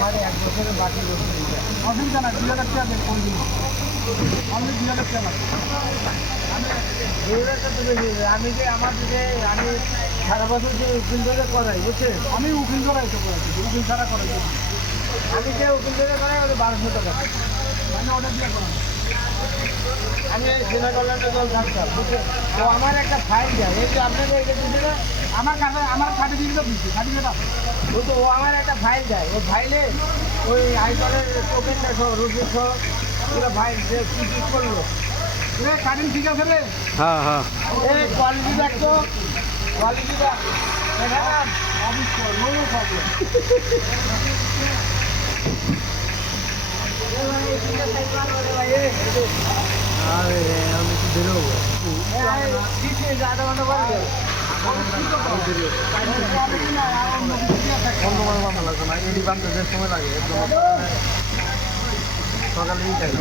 আমার 1 বছরের বাকি রয়েছে। অসুবিধা না, 2000 টাকা বের করে দিন। আমি 2000 টাকা লাগবে। আমি যে আমার যে আমি সারা বছর যে উকিল ধরে করাই বুঝছেন, আমি উকিল করাই তো করাইছি, উকিল ছাড়া করাইছি। আমি যে উকিল ধরে করাই ওটা 1200 টাকা। মানে ওটা দিয়ে করান। আমি সেনা কল্যাণে দল থাকতাম বুঝছেন। তো আমার একটা ফাইল দেয়, এই যে আপনাকে এটা দিচ্ছে না, আমার কাছে আমার সার্টিফিকেটও দিচ্ছি, সার্টিফিকেট আছে। তো ও আমার একটা ফাইল দেয়, ওই ফাইলে ওই আইকনের টোকেনটা সহ রসিদ সহ পুরো ফাইল যে কী কী করলো। রে কাটিং ঠিক আছে রে? হ্যাঁ হ্যাঁ এই কোয়ালিটি দেখতো, কোয়ালিটিটা দেখালাম। অবশ্যই, নো প্রবলেম। আরে আমি তো বেরোবো আধা ঘন্টা পরে দেবো। অন্য কোনো মামলা লাগবে না এডি বানতে যে সময় লাগে এর জন্য সকালেই যাই না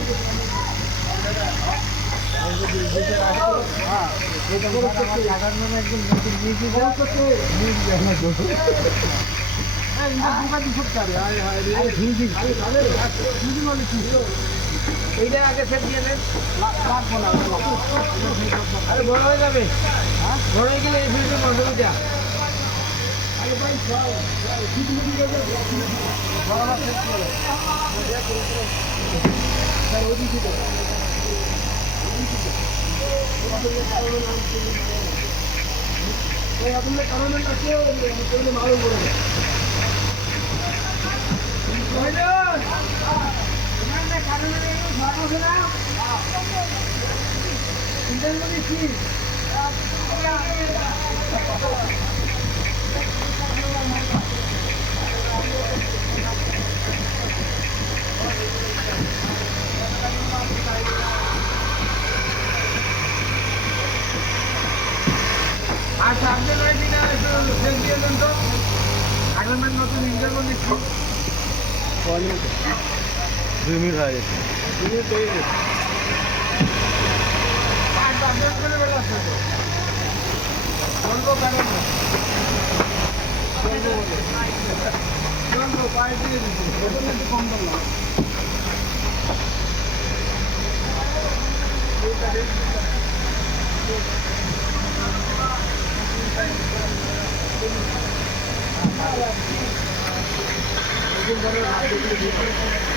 এইটা আগে সেট দিয়ে নেন, লাগবো না, আরে বড় হয়ে যাবে। হ্যাঁ বড় হয়ে গেলে এই ফিল্ডের অসুবিধা। আর সামনে রয়েছি না একটু সেট দিয়ে দেন তো। আগামী নতুন ইন্টারভিউ নিচ্ছি। 2 মিনিট হয়ে গেছে আপডেট করে বেড়াচ্ছে তো বলবো কেন না? বলবো পায়ে দিয়ে দিচ্ছি, ওটা একটু কম দাম না। নতুন ধরনের